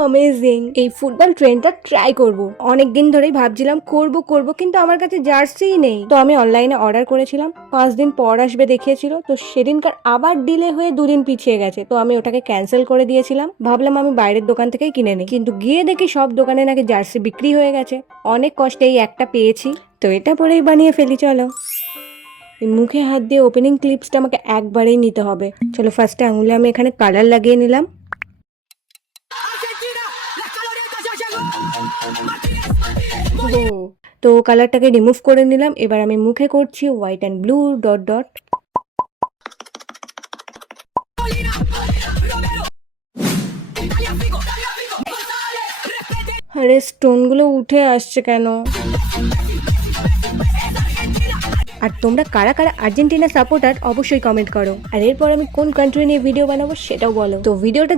Amazing. এই football ট্রেনটা try করব। অনেক দিন ধরেই ভাবছিলাম করব কিন্তু আমার কাছে জার্সিই নেই। তো আমি অনলাইনে অর্ডার করেছিলাম, 5 দিন পর আসবে দেখিয়েছিল। তো সেদিনকার আবার ডিলে হয়ে 2 দিন পিছিয়ে গেছে। তো আমি ওটাকে ক্যান্সেল করে দিয়েছিলাম, ভাবলাম আমি বাইরের দোকান থেকেই কিনে নিই। কিন্তু গিয়ে দেখি সব দোকানে নাকি জার্সি বিক্রি হয়ে গেছে। অনেক কষ্টে এই একটা পেয়েছি, তো এটা পরেই বানিয়ে ফেলি। চলো, মুখে হাত দিয়ে ওপেনিং ক্লিপসটা আমাকে একবারেই নিতে হবে। চলো, ফার্স্টে আঙুলে আমি এখানে কালার লাগিয়ে নিলাম। তো কালারটাকে রিমুভ করে নিলাম। এবার আমি মুখে করছি white and blue dot dot. আরে স্টোনগুলো উঠে আসছে কেন? আর তোমরা কারা কারা আর্জেন্টিনা সাপোর্টার অবশ্যই কমেন্ট করো। আর এরপর আমি কোন কান্ট্রি নিয়ে ভিডিও বানাবো সেটাও বলো। তো ভিডিওটা